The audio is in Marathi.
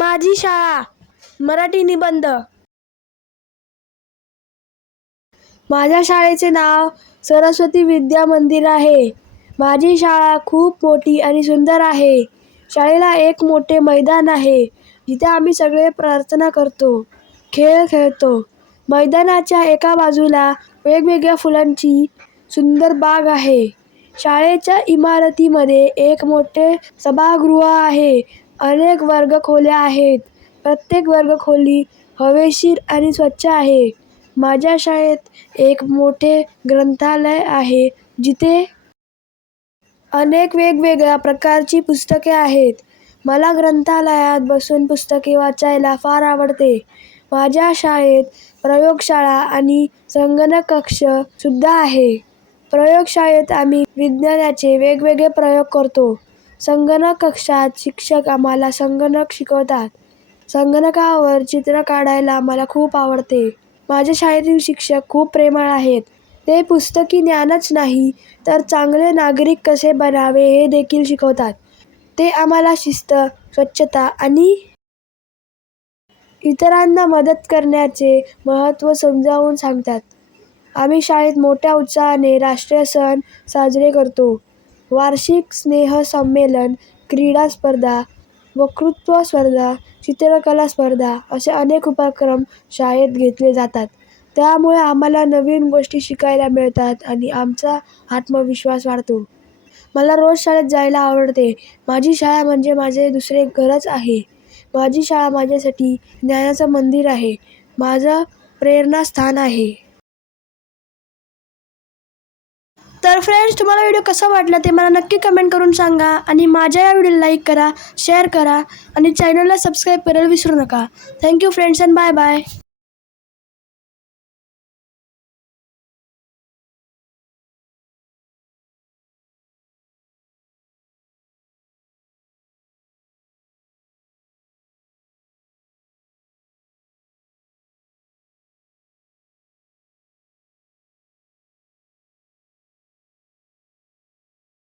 माझी शाळा मराठी निबंध. माझ्या शाळेचे नाव सरस्वती विद्या मंदिर आहे. माझी शाळा खूप मोठी आणि सुंदर आहे. शाळेला एक मोठे मैदान आहे जिथे आम्ही सगळे प्रार्थना करतो, खेळ खेळतो. मैदानाच्या एका बाजूला वेगवेगळ्या फुलांची सुंदर बाग आहे. शाळेच्या इमारतीमध्ये एक मोठे सभागृह आहे. अनेक वर्गखोल्या आहेत. प्रत्येक वर्गखोली हवेशीर आणि स्वच्छ आहे. माझ्या शाळेत एक मोठे ग्रंथालय आहे जिथे अनेक वेगवेगळ्या प्रकारची पुस्तके आहेत. मला ग्रंथालयात बसून पुस्तके वाचायला फार आवडते. माझ्या शाळेत प्रयोगशाळा आणि संगणक कक्ष सुद्धा आहे. प्रयोगशाळेत आम्ही विज्ञानाचे वेगवेगळे प्रयोग करतो. संगणक कक्षात शिक्षक आम्हाला संगणक शिकवतात. संगणकावर चित्र काढायला मला खूप आवडते. माझ्या शाळेतील शिक्षक खूप प्रेमळ आहेत. ते पुस्तकी ज्ञानच नाही तर चांगले नागरिक कसे बनावे हे देखील शिकवतात. ते आम्हाला शिस्त, स्वच्छता आणि इतरांना मदत करण्याचे महत्त्व समजावून सांगतात. आम्ही शाळेत मोठ्या उत्साहाने राष्ट्रीय सण साजरे करतो. वार्षिक स्नेहसंमेलन, क्रीडा स्पर्धा, वक्तृत्व स्पर्धा, चित्रकला स्पर्धा असे अनेक उपक्रम शाळेत घेतले जातात. त्यामुळे आम्हाला नवीन गोष्टी शिकायला मिळतात आणि आमचा आत्मविश्वास वाढतो. मला रोज शाळेत जायला आवडते. माझी शाळा म्हणजे माझे दुसरे घरच आहे. माझी शाळा माझ्यासाठी ज्ञानाचं मंदिर आहे. माझं प्रेरणास्थान आहे. तर फ्रेंड्स, तुम्हाला व्हिडिओ कसा वाटला ते मला नक्की कमेंट करून सांगा आणि माझ्या या व्हिडिओला लाईक करा, शेअर करा आणि चॅनलला सबस्क्राईब करायला विसरू नका. Thank you friends and bye bye.